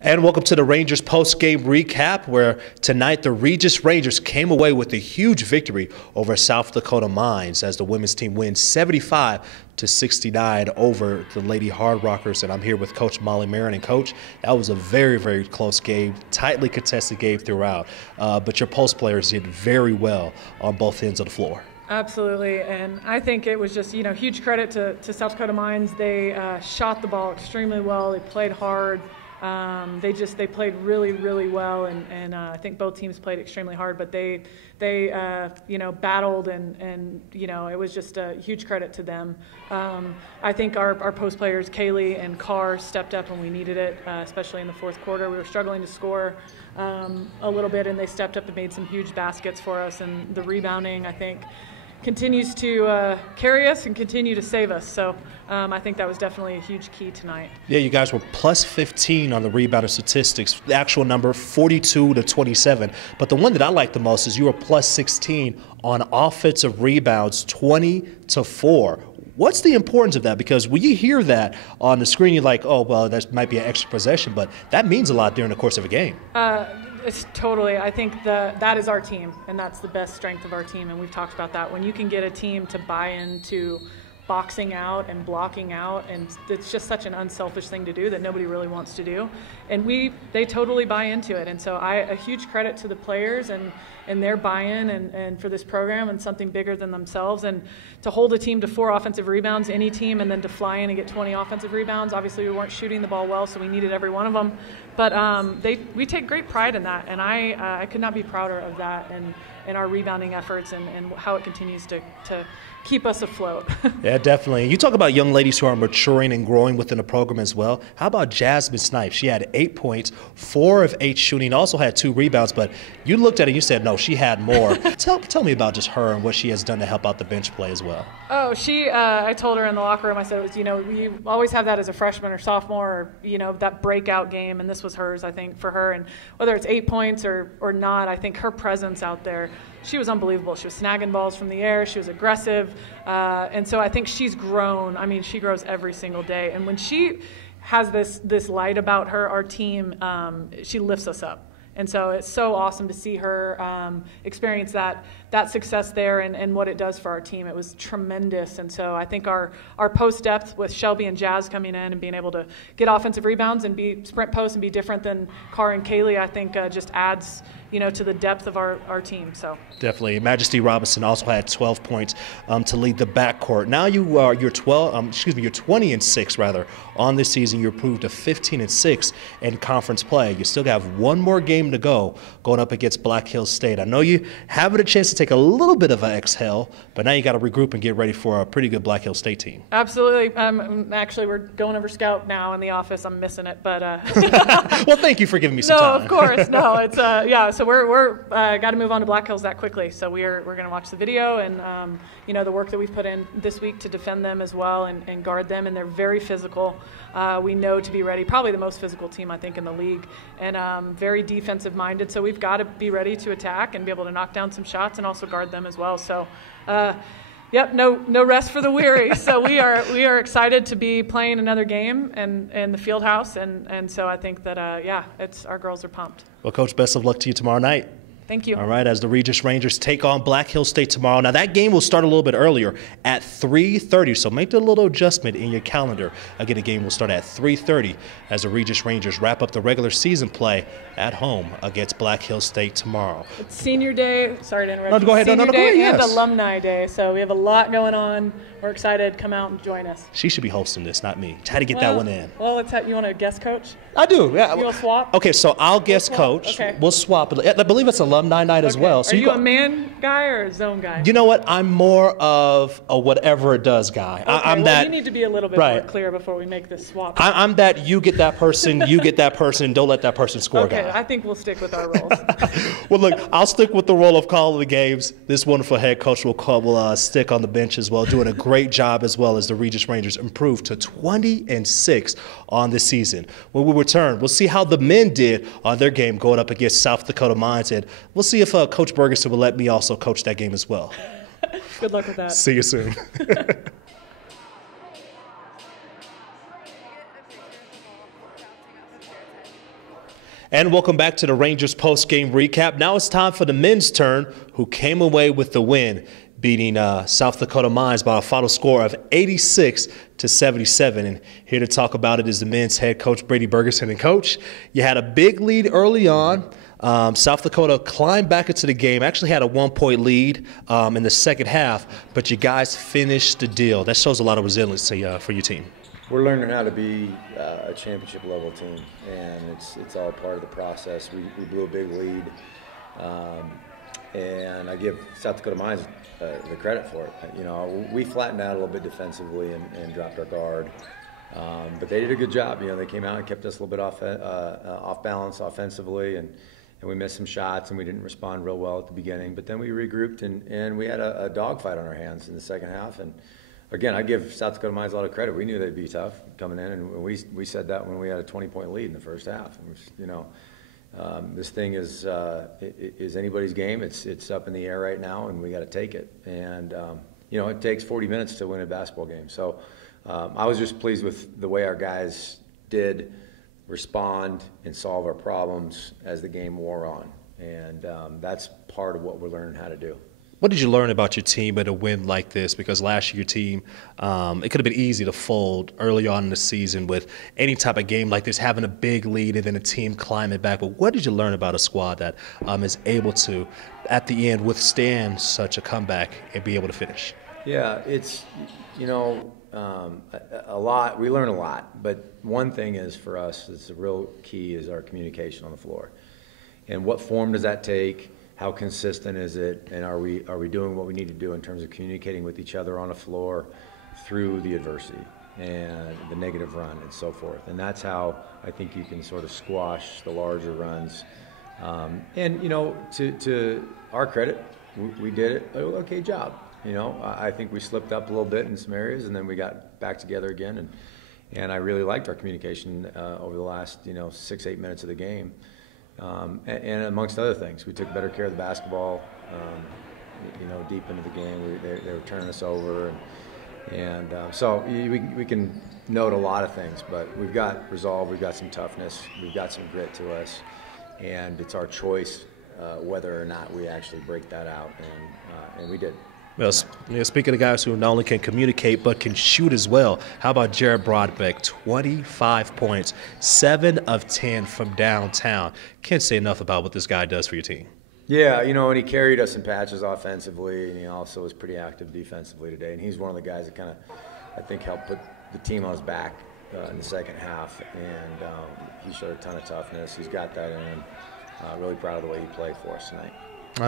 And welcome to the Rangers post-game recap, where tonight the Regis Rangers came away with a huge victory over South Dakota Mines as the women's team wins 75-69 over the Lady Hard Rockers. And I'm here with Coach Molly Marin. And Coach, that was a very, very close game, tightly contested game throughout. But your post players did very well on both ends of the floor. Absolutely, and I think it was just, huge credit to South Dakota Mines. They shot the ball extremely well. They played hard. They played really, really well, and I think both teams played extremely hard. But they battled, and it was just a huge credit to them. I think our post players, Kaylee and Carr, stepped up when we needed it, especially in the fourth quarter. We were struggling to score a little bit, and they stepped up and made some huge baskets for us. And the rebounding, I think, continues to carry us and continue to save us. So I think that was definitely a huge key tonight. Yeah, you guys were plus 15 on the rebounder statistics. The actual number, 42-27. But the one that I like the most is you were plus 16 on offensive rebounds, 20-4. What's the importance of that? Because when you hear that on the screen, you're like, oh, well, that might be an extra possession. But that means a lot during the course of a game. It's totally. I think that is our team, and that's the best strength of our team, and we've talked about that. When you can get a team to buy into boxing out and blocking out, and it's just such an unselfish thing to do that nobody really wants to do, and they totally buy into it. And so a huge credit to the players and their buy-in and for this program and something bigger than themselves, and to hold a team to 4 offensive rebounds, any team, and then to fly in and get 20 offensive rebounds. Obviously we weren't shooting the ball well, so we needed every one of them, but we take great pride in that, and I could not be prouder of that and our rebounding efforts and how it continues to keep us afloat. Yeah, definitely. You talk about young ladies who are maturing and growing within the program as well. How about Jasmine Snipes? She had 8 points, 4 of 8 shooting, also had 2 rebounds, but you looked at it and you said, no, she had more. Tell me about just her and what she has done to help out the bench play as well. Oh, I told her in the locker room, I said, we always have that as a freshman or sophomore, or, that breakout game, and this was hers, I think, for her. And whether it's 8 points or not, I think her presence out there, she was unbelievable. She was snagging balls from the air. She was aggressive. And so I think she's grown. I mean, she grows every single day. And when she has this light about her, our team, she lifts us up. And so it's so awesome to see her experience that success there and what it does for our team. It was tremendous. And so I think our post depth with Shelby and Jazz coming in and being able to get offensive rebounds and be sprint posts and be different than Carr and Kaylee, I think just adds to the depth of our team. So definitely. Majesty Robinson also had 12 points to lead the backcourt. Now you're 20-6 rather on this season. You're improved to 15-6 in conference play. You still have one more game to go going up against Black Hills State. I know you having a chance to take a little bit of an exhale, but now you got to regroup and get ready for a pretty good Black Hills State team. Absolutely. Actually, we're going over scout now in the office. I'm missing it, but well, thank you for giving me some time. No, of course. No, it's yeah. So we're got to move on to Black Hills that quickly. So we're going to watch the video and the work that we've put in this week to defend them as well and guard them. And they're very physical. We know to be ready. Probably the most physical team I think in the league, and very defensive minded. So we've got to be ready to attack and be able to knock down some shots and also guard them as well. So. Yep, no rest for the weary. So we are excited to be playing another game in the field house, and so I think that our girls are pumped. Well, Coach, best of luck to you tomorrow night. Thank you. All right, as the Regis Rangers take on Black Hills State tomorrow. Now, that game will start a little bit earlier at 3:30, so make a little adjustment in your calendar. Again, the game will start at 3:30 as the Regis Rangers wrap up the regular season play at home against Black Hills State tomorrow. It's senior day. Sorry to interrupt. No, go ahead. Senior go day ahead. And yes. alumni day, so we have a lot going on. We're excited. Come out and join us. She should be hosting this, not me. Try to get that one in. Well, you want to guest coach? I do. Yeah. You want to swap? Okay, so I'll guest coach. Okay. We'll swap. I believe it's alumni night as well. So are you a man guy or a zone guy? You know what? I'm more of a whatever it does guy. Okay, I'm that. You need to be a little bit more clear before we make this swap. I'm that you get that person, you get that person, don't let that person score guy. Okay, I think we'll stick with our roles. Well, look, I'll stick with the role of calling the games. This wonderful head coach will stick on the bench as well, doing a great job as well as the Regis Rangers improve to 20-6 on this season. When we return, we'll see how the men did on their game going up against South Dakota Mines, and we'll see if Coach Bergeson will let me also coach that game as well. Good luck with that. See you soon. And welcome back to the Rangers post-game recap. Now it's time for the men's turn, who came away with the win, beating South Dakota Mines by a final score of 86-77. And here to talk about it is the men's head coach, Brady Bergeson. And coach, you had a big lead early on. South Dakota climbed back into the game, actually had a 1-point lead in the second half, but you guys finished the deal. That shows a lot of resiliency for your team. We're learning how to be a championship level team, and it's all part of the process. We blew a big lead, and I give South Dakota Mines the credit for it. You know, we flattened out a little bit defensively and dropped our guard, but they did a good job. You know, they came out and kept us a little bit off balance offensively, and we missed some shots, and we didn't respond real well at the beginning. But then we regrouped, and we had a dogfight on our hands in the second half. And again, I give South Dakota Mines a lot of credit. We knew they'd be tough coming in, and we said that when we had a 20-point lead in the first half. And you know, this thing is anybody's game. It's up in the air right now, and we got to take it. And you know, it takes 40 minutes to win a basketball game. So I was just pleased with the way our guys did respond and solve our problems as the game wore on. And that's part of what we're learning how to do. What did you learn about your team at a win like this? Because last year your team, it could have been easy to fold early on in the season with any type of game like this, having a big lead and then a team climbing back. But what did you learn about a squad that is able to, at the end, withstand such a comeback and be able to finish? Yeah, it's, you know, a lot. We learn a lot. But one thing is for us, it's a real key, is our communication on the floor. And what form does that take? How consistent is it, and are we doing what we need to do in terms of communicating with each other on the floor through the adversity and the negative run and so forth? And that's how I think you can sort of squash the larger runs. And you know, to our credit, we did an okay job. You know, I think we slipped up a little bit in some areas, and then we got back together again. And I really liked our communication over the last 6-8 minutes of the game. And amongst other things, we took better care of the basketball, deep into the game. They were turning us over. And so we can note a lot of things, but we've got resolve, we've got some toughness, we've got some grit to us, and it's our choice whether or not we actually break that out, and we did. Well, speaking of guys who not only can communicate but can shoot as well, how about Jared Broadbeck? 25 points, 7 of 10 from downtown. Can't say enough about what this guy does for your team. Yeah, and he carried us in patches offensively, and he also was pretty active defensively today. And he's one of the guys that kind of, I think, helped put the team on his back in the second half. And he showed a ton of toughness. He's got that in him. Really proud of the way he played for us tonight.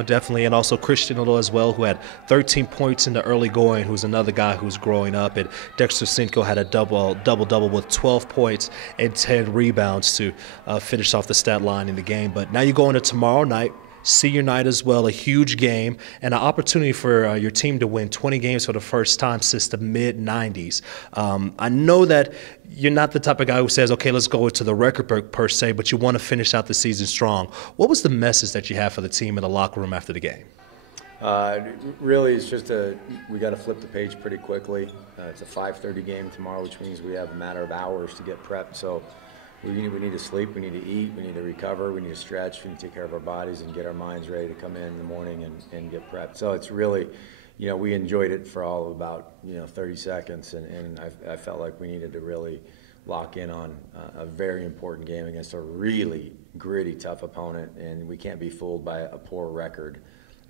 Definitely, and also Christian Little as well, who had 13 points in the early going, who's another guy who's growing up. And Dexter Sinko had a double-double with 12 points and 10 rebounds to finish off the stat line in the game. But now you go into tomorrow night, senior night as well, a huge game, and an opportunity for your team to win 20 games for the first time since the mid-'90s. I know that you're not the type of guy who says, okay, let's go to the record book per se, but you want to finish out the season strong. What was the message that you had for the team in the locker room after the game? Really, it's just we got to flip the page pretty quickly. It's a 5:30 game tomorrow, which means we have a matter of hours to get prepped. So we need to sleep, we need to eat, we need to recover, we need to stretch, we need to take care of our bodies and get our minds ready to come in the morning and get prepped. So it's really, we enjoyed it for all of about 30 seconds, and I felt like we needed to really lock in on a very important game against a really gritty, tough opponent, and we can't be fooled by a poor record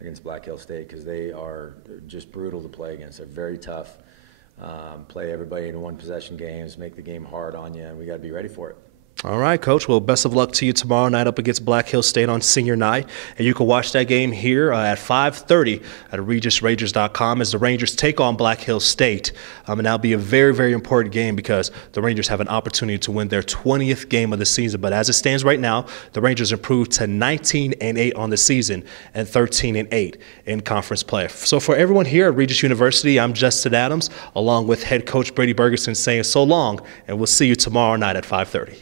against Black Hill State, because they are just brutal to play against. They're very tough, play everybody in one-possession games, make the game hard on you, and we got to be ready for it. All right, Coach. Well, best of luck to you tomorrow night up against Black Hill State on senior night. And you can watch that game here at 5:30 at RegisRangers.com as the Rangers take on Black Hill State. And that'll be a very, very important game because the Rangers have an opportunity to win their 20th game of the season. But as it stands right now, the Rangers improved to 19-8 on the season and 13-8 in conference play. So for everyone here at Regis University, I'm Justin Adams, along with head coach Brady Bergeson, saying so long, and we'll see you tomorrow night at 5:30.